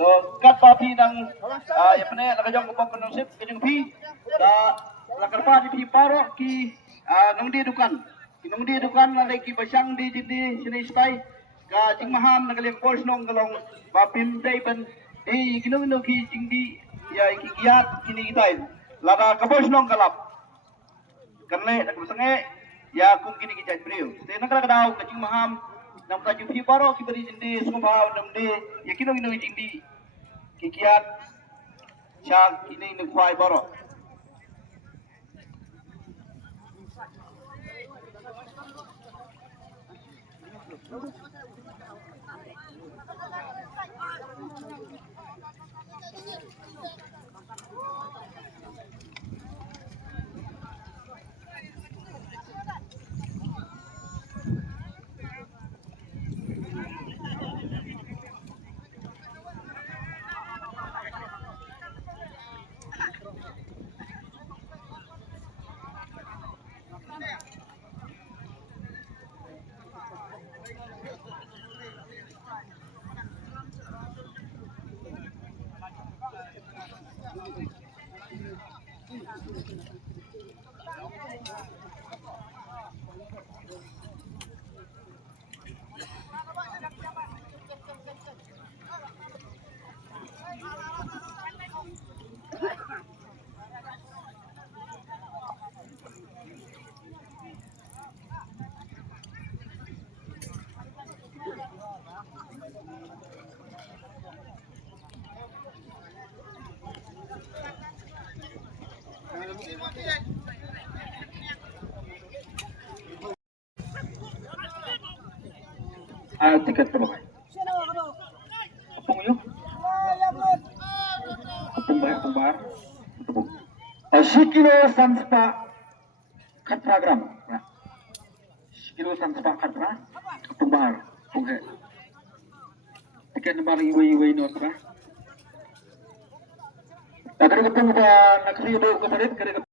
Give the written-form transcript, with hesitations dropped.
So kat papi ng yang mana nakajang ko pang konsep kanyang pi da lakarpa di paro ki nung di dukan na ki basyang di sini stay ka jing maham nagaling force nong galong papim day ban ginung ki jing di ya ki giat kini itay lada kabos nong kalap karne nagbusange ya kung kini kijay brio te nakakadaw ka jing maham nam ka jing paro ki bari jindi sumbaw nam di ya kinong jing di kikiat siya ini nagkway baro. Tiket berapa? Apung yuk? Apung bayar. Sikilo sanspa katragram. Sikilo sanspa katra. Apung bayar. Tiket nomor iway notra. Agar ketemu pa nakasiyo ko sa rin